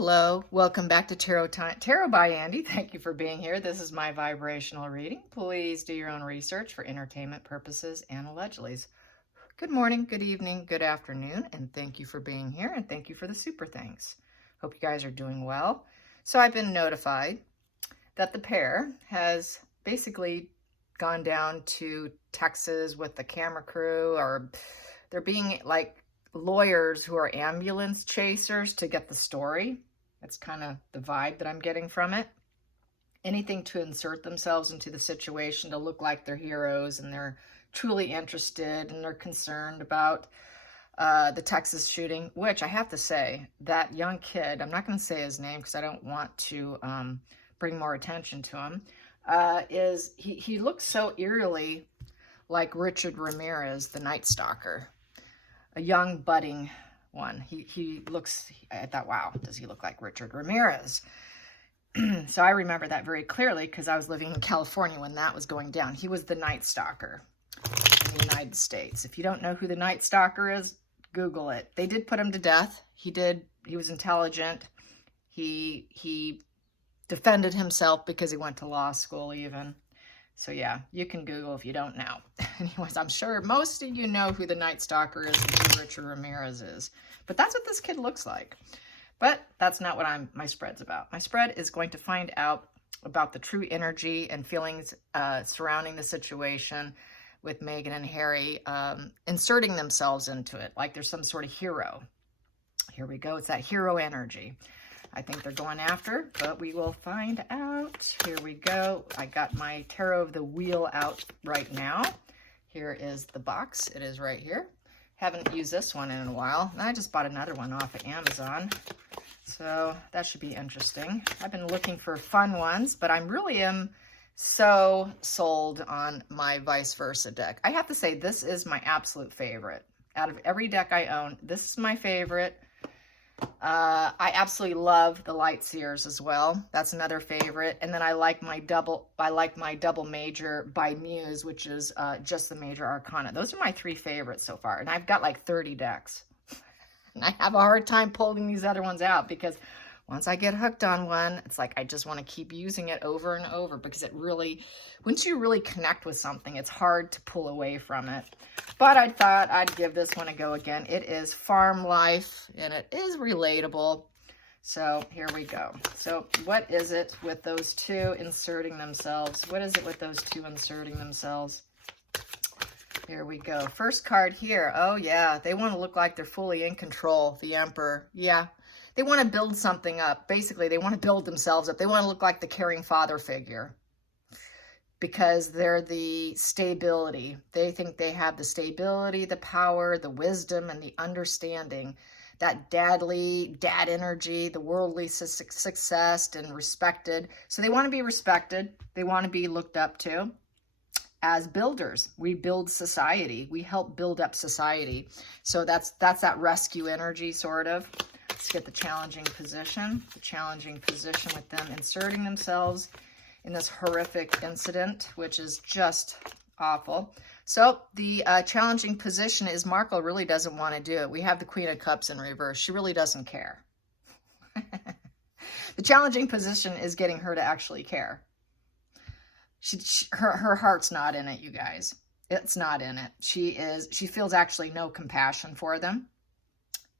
Hello, welcome back to Tarot by Andy. Thank you for being here. This is my vibrational reading. Please do your own research for entertainment purposes and allegedly. Good morning, good evening, good afternoon, and thank you for being here, and thank you for the super thanks. Hope you guys are doing well. So I've been notified that the pair has basically gone down to Texas with the camera crew, or they're being like lawyers who are ambulance chasers to get the story. That's kind of the vibe that I'm getting from it. Anything to insert themselves into the situation to look like they're heroes and they're truly interested and they're concerned about the Texas shooting, which I have to say, that young kid, I'm not going to say his name because I don't want to bring more attention to him, he looks so eerily like Richard Ramirez, the Night Stalker. A young budding one. He looks, I thought, wow, does he look like Richard Ramirez? So I remember that very clearly because I was living in California when that was going down. He was the Night Stalker in the United States. If you don't know who the Night Stalker is, Google it. They did put him to death. He was intelligent. He defended himself because he went to law school even. So yeah, you can Google if you don't know. Anyways, I'm sure most of you know who the Night Stalker is and who Richard Ramirez is. But that's what this kid looks like. But that's not what my spread's about. My spread is going to find out about the true energy and feelings surrounding the situation with Meghan and Harry inserting themselves into it like there's some sort of hero. Here we go. It's that hero energy. I think they're going after, but we will find out. Here we go. I got my Tarot of the Wheel out right now. Here is the box. It is right here. Haven't used this one in a while. I just bought another one off of Amazon. So that should be interesting. I've been looking for fun ones, but I really am so sold on my vice versa deck. I have to say, this is my absolute favorite. Out of every deck I own, this is my favorite. I absolutely love the Light Seers as well. That's another favorite. And then I like my double major by Muse, which is just the major arcana. Those are my three favorites so far. And I've got like 30 decks. And I have a hard time pulling these other ones out because once I get hooked on one, it's like I just want to keep using it over and over because it really, once you really connect with something, it's hard to pull away from it. But I thought I'd give this one a go again. It is Farm Life and it is relatable. So here we go. So what is it with those two inserting themselves? What is it with those two inserting themselves? Here we go. First card here. Oh yeah, they want to look like they're fully in control. The Emperor. Yeah. They want to build something up. Basically, they want to build themselves up. They want to look like the caring father figure because they're the stability. They think they have the stability, the power, the wisdom, and the understanding. That dad energy, the worldly success and respected. So they want to be respected. They want to be looked up to. As builders, we build society. We help build up society. So that's that rescue energy, sort of. Let's get the challenging position with them inserting themselves in this horrific incident, which is just awful. So the challenging position is Marco really doesn't want to do it. We have the Queen of Cups in reverse. She really doesn't care. The challenging position is getting her to actually care. Her heart's not in it, you guys. It's not in it. She feels actually no compassion for them.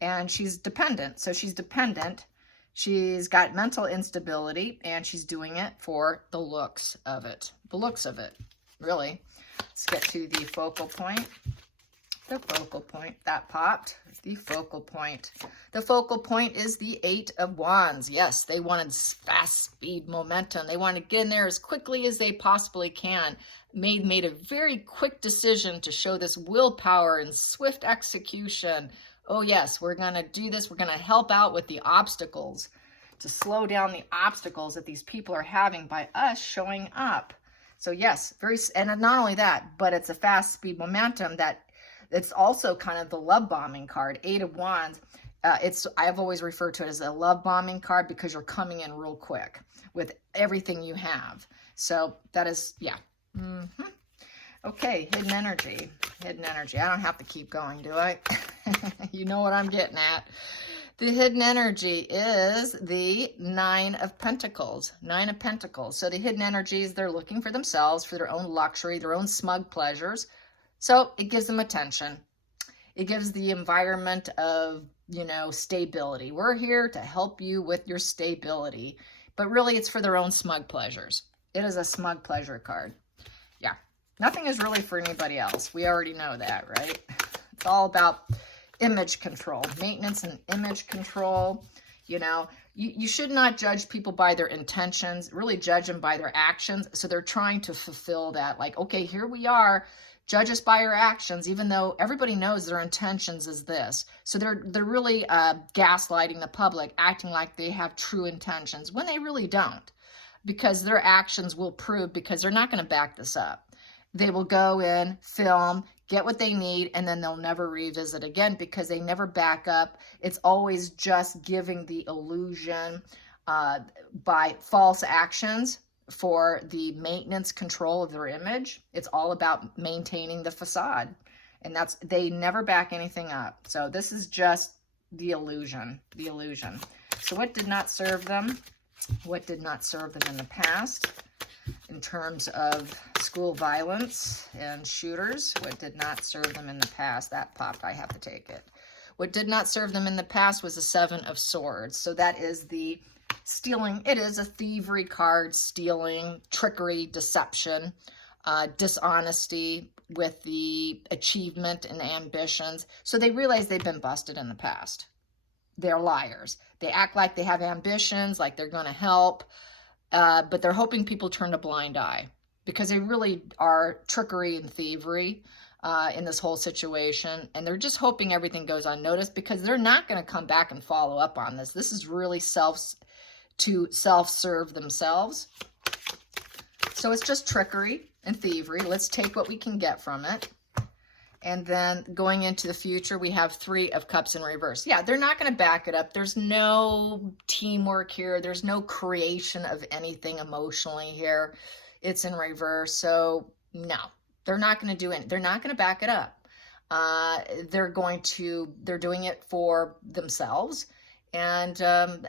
And she's dependent. So she's dependent. She's got mental instability, and she's doing it for the looks of it. The looks of it, really. Let's get to the focal point. The focal point, that popped. The focal point. The focal point is the Eight of Wands. Yes, they wanted fast speed momentum. They want to get in there as quickly as they possibly can. Made a very quick decision to show this willpower and swift execution. Oh yes, we're going to do this. We're going to help out with the obstacles, to slow down the obstacles that these people are having by us showing up. So yes, and not only that, but it's a fast speed momentum that it's also kind of the love bombing card. Eight of Wands. I've always referred to it as a love bombing card because you're coming in real quick with everything you have. So that is, yeah. Okay, hidden energy. Hidden energy. I don't have to keep going, do I? You know what I'm getting at. The hidden energy is the Nine of Pentacles. Nine of Pentacles. So the hidden energies, they're looking for themselves, for their own luxury, their own smug pleasures. So it gives them attention. It gives the environment of, you know, stability. We're here to help you with your stability. But really, it's for their own smug pleasures. It is a smug pleasure card. Yeah. Nothing is really for anybody else. We already know that, right? It's all about image control, maintenance and image control. You know, you should not judge people by their intentions, really judge them by their actions. So they're trying to fulfill that. Like, okay, here we are, judge us by our actions, even though everybody knows their intentions is this. So they're really gaslighting the public, acting like they have true intentions when they really don't, because their actions will prove, because they're not going to back this up. They will go in, film, get what they need, and then they'll never revisit again because they never back up. It's always just giving the illusion by false actions for the maintenance control of their image. It's all about maintaining the facade. And they never back anything up. So this is just the illusion, So what did not serve them? What did not serve them in the past? In terms of school violence and shooters, what did not serve them in the past? That popped, I have to take it. What did not serve them in the past was the Seven of Swords. So that is the stealing. It is a thievery card, stealing, trickery, deception, dishonesty with the achievement and ambitions. So they realize they've been busted in the past. They're liars. They act like they have ambitions, like they're going to help. But they're hoping people turn a blind eye because they really are trickery and thievery in this whole situation. And they're just hoping everything goes unnoticed because they're not going to come back and follow up on this. This is really self-serve themselves. So it's just trickery and thievery. Let's take what we can get from it. And then going into the future, we have Three of Cups in reverse. Yeah, they're not going to back it up. There's no teamwork here. There's no creation of anything emotionally here. It's in reverse. So no, they're not going to do it. They're not going to back it up. They're doing it for themselves. And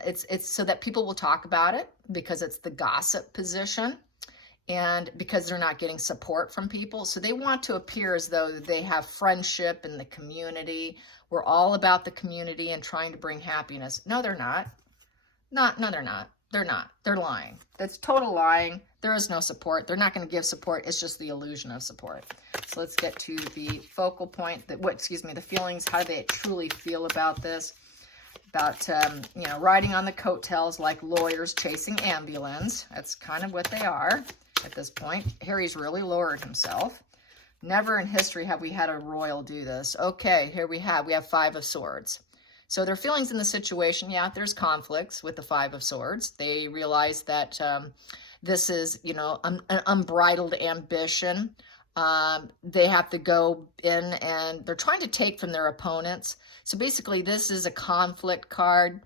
it's so that people will talk about it because it's the gossip position. And because they're not getting support from people. So they want to appear as though they have friendship in the community. We're all about the community and trying to bring happiness. No, they're not. No, they're not. They're not. They're lying. That's total lying. There is no support. They're not going to give support. It's just the illusion of support. So let's get to the focal point. The feelings. How do they truly feel about this? About, riding on the coattails like lawyers chasing ambulance. That's kind of what they are. At this point, Harry's really lowered himself. Never in history have we had a royal do this. Okay, here we have Five of Swords. So their feelings in the situation, yeah, there's conflicts with the Five of Swords. They realize that this is, an unbridled ambition. They have to go in and they're trying to take from their opponents. So basically, this is a conflict card.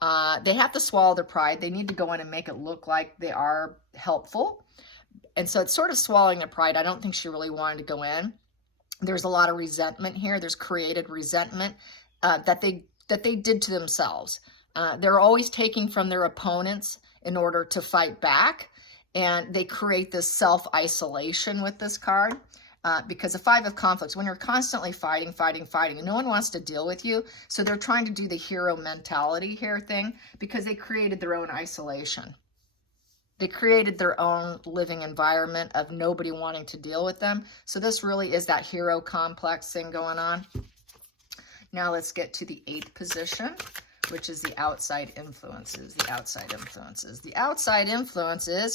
They have to swallow their pride. They need to go in and make it look like they are helpful. And so it's sort of swallowing their pride. I don't think she really wanted to go in. There's a lot of resentment here. There's created resentment that they did to themselves. They're always taking from their opponents in order to fight back. And they create this self-isolation with this card. Because the Five of Conflicts, when you're constantly fighting, and no one wants to deal with you. So they're trying to do the hero mentality here thing because they created their own isolation. They created their own living environment of nobody wanting to deal with them. So this really is that hero complex thing going on. Now let's get to the 8th position, which is the outside influences. The outside influences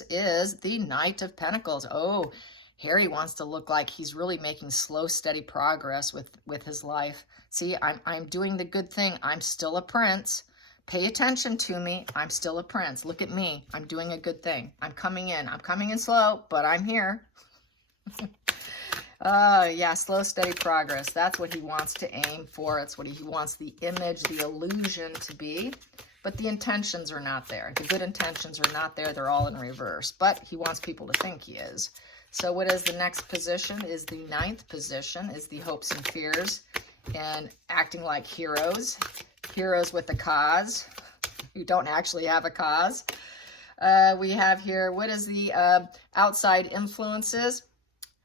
is the Knight of Pentacles. Oh, Harry wants to look like he's really making slow, steady progress with his life. See, I'm doing the good thing. I'm still a prince. Pay attention to me. I'm still a prince. Look at me. I'm doing a good thing. I'm coming in. I'm coming in slow, but I'm here. Yeah, slow, steady progress. That's what he wants to aim for. That's what he wants the image, the illusion to be. But the intentions are not there. The good intentions are not there. They're all in reverse. But he wants people to think he is. So what is the next position? Is the 9th position, is the hopes and fears and acting like heroes. Heroes with a cause, who don't actually have a cause. We have here, what is the outside influences?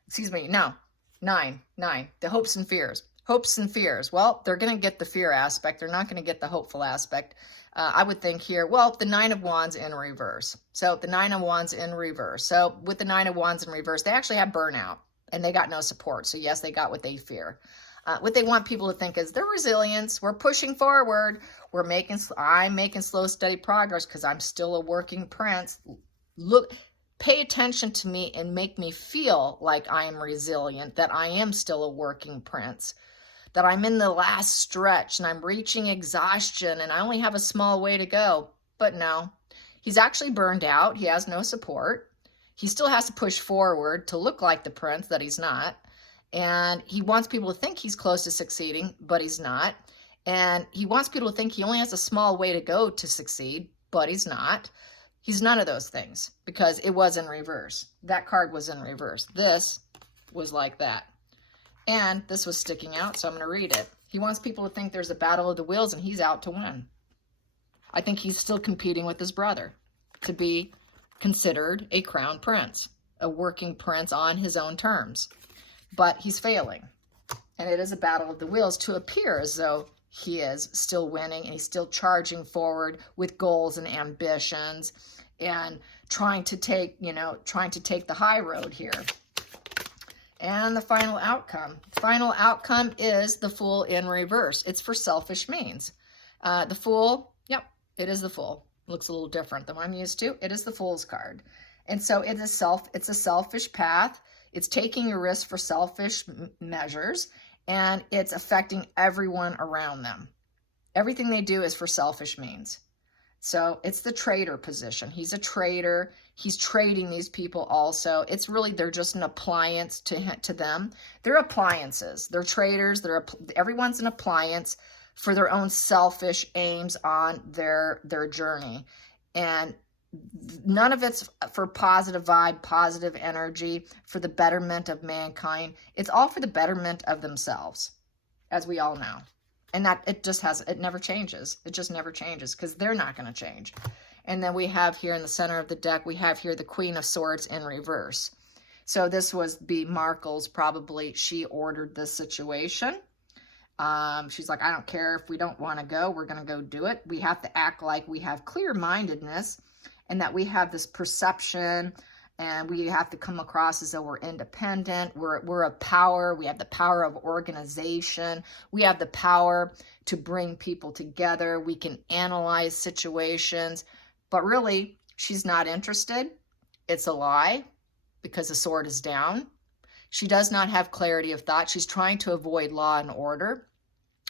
Excuse me, no, 9, the hopes and fears. Hopes and fears. Well, they're going to get the fear aspect. They're not going to get the hopeful aspect. I would think here, well, the 9 of Wands in reverse. So the 9 of Wands in reverse. So with the 9 of Wands in reverse, they actually have burnout and they got no support. So yes, they got what they fear. What they want people to think is their resilience. We're pushing forward. I'm making slow, steady progress because I'm still a working prince. Look, pay attention to me and make me feel like I am resilient, that I am still a working prince, that I'm in the last stretch and I'm reaching exhaustion and I only have a small way to go. But no, he's actually burned out. He has no support. He still has to push forward to look like the prince that he's not. And he wants people to think he's close to succeeding, but he's not. And he wants people to think he only has a small way to go to succeed, but he's not. He's none of those things because it was in reverse. That card was in reverse. This was like that. And this was sticking out, so I'm going to read it. He wants people to think there's a battle of the wills and he's out to win. I think he's still competing with his brother to be considered a crown prince, a working prince on his own terms. But he's failing. And it is a battle of the wills to appear as though he is still winning and he's still charging forward with goals and ambitions and trying to take the high road here. And the final outcome. Final outcome is the Fool in reverse. It's for selfish means. The Fool, yep, it is the Fool. Looks a little different than what I'm used to. It is the Fool's card. And so it's a selfish path. It's taking a risk for selfish measures, and it's affecting everyone around them. Everything they do is for selfish means. So it's the trader position. He's a trader. He's trading these people also. It's really, they're just an appliance to them. They're appliances. They're traders. Everyone's an appliance for their own selfish aims on their journey. And none of it's for positive vibe, positive energy, for the betterment of mankind. It's all for the betterment of themselves, as we all know. And that it never changes. It just never changes because they're not going to change. And then we have here in the center of the deck, we have here the Queen of Swords in reverse. So this was B. Markle's, probably she ordered this situation. She's like, I don't care if we don't want to go, we're going to go do it. We have to act like we have clear-mindedness and that we have this perception, and we have to come across as though we're independent. We're a power. We have the power of organization. We have the power to bring people together. We can analyze situations. But really, she's not interested. It's a lie because the sword is down. She does not have clarity of thought. She's trying to avoid law and order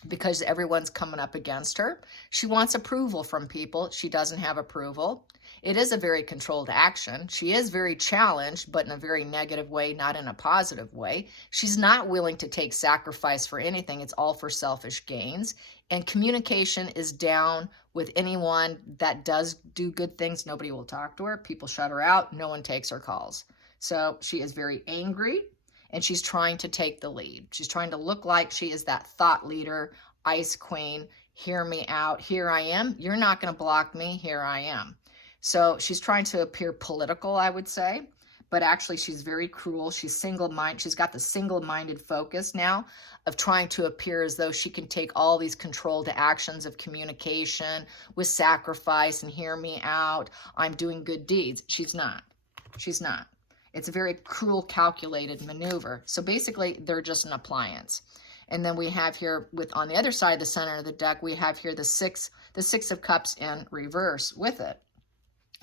because everyone's coming up against her. She wants approval from people. She doesn't have approval. It is a very controlled action. She is very challenged, but in a very negative way, not in a positive way. She's not willing to take sacrifice for anything. It's all for selfish gains. And communication is down with anyone that does do good things. Nobody will talk to her. People shut her out. No one takes her calls. So she is very angry, and she's trying to take the lead. She's trying to look like she is that thought leader, ice queen. Hear me out. Here I am. You're not going to block me. Here I am. So she's trying to appear political, I would say, but actually she's very cruel. She's single-minded. She's got the single-minded focus now of trying to appear as though she can take all these controlled actions of communication with sacrifice and hear me out. I'm doing good deeds. She's not. She's not. It's a very cruel, calculated maneuver. So basically, they're just an appliance. And then we have here, on the other side of the center of the deck, we have here the Six of Cups in reverse with it.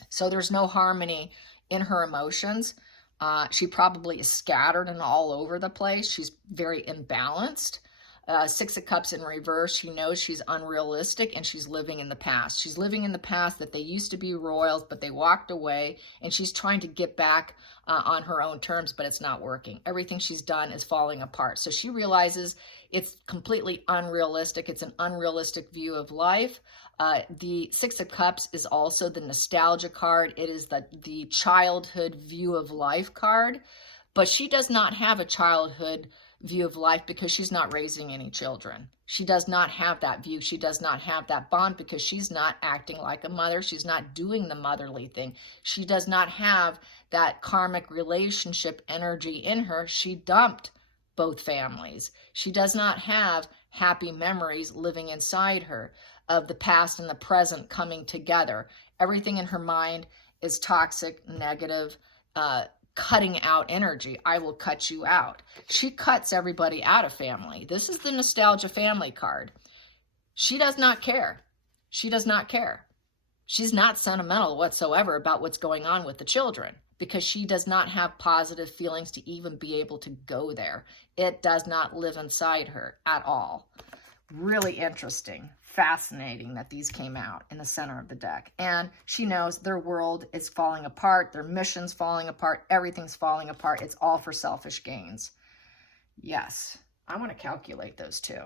So there's no harmony in her emotions. She probably is scattered and all over the place. She's very imbalanced. Six of Cups in reverse. She knows she's unrealistic and she's living in the past. She's living in the past that they used to be royals, but they walked away, and she's trying to get back on her own terms, but it's not working. Everything she's done is falling apart. So she realizes it's completely unrealistic. It's an unrealistic view of life. The Six of Cups is also the nostalgia card. It is the childhood view of life card, but she does not have a childhood view of life because she's not raising any children. She does not have that view. She does not have that bond because she's not acting like a mother. She's not doing the motherly thing. She does not have that karmic relationship energy in her. She dumped both families. She does not have happy memories living inside her of the past and the present coming together. Everything in her mind is toxic, negative, cutting out energy. I will cut you out. She cuts everybody out of family. This is the nostalgia family card. She does not care. She does not care. She's not sentimental whatsoever about what's going on with the children because she does not have positive feelings to even be able to go there. It does not live inside her at all. Really interesting. Fascinating that these came out in the center of the deck. And she knows their world is falling apart, their mission's falling apart, everything's falling apart. It's all for selfish gains. Yes, I want to calculate those two.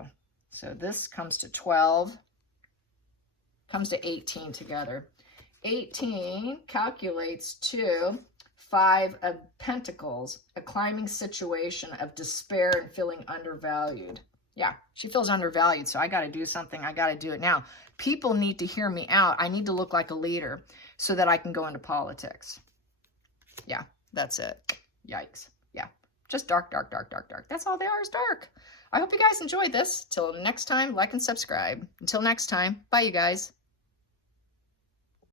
So this comes to 12, comes to 18 together. 18 calculates to 5 of Pentacles, a climbing situation of despair and feeling undervalued. Yeah, she feels undervalued, so I got to do something. I got to do it now. People need to hear me out. I need to look like a leader so that I can go into politics. Yeah, that's it. Yikes. Yeah, just dark, dark, dark, dark, dark. That's all they are is dark. I hope you guys enjoyed this. Till next time, like and subscribe. Until next time, bye, you guys.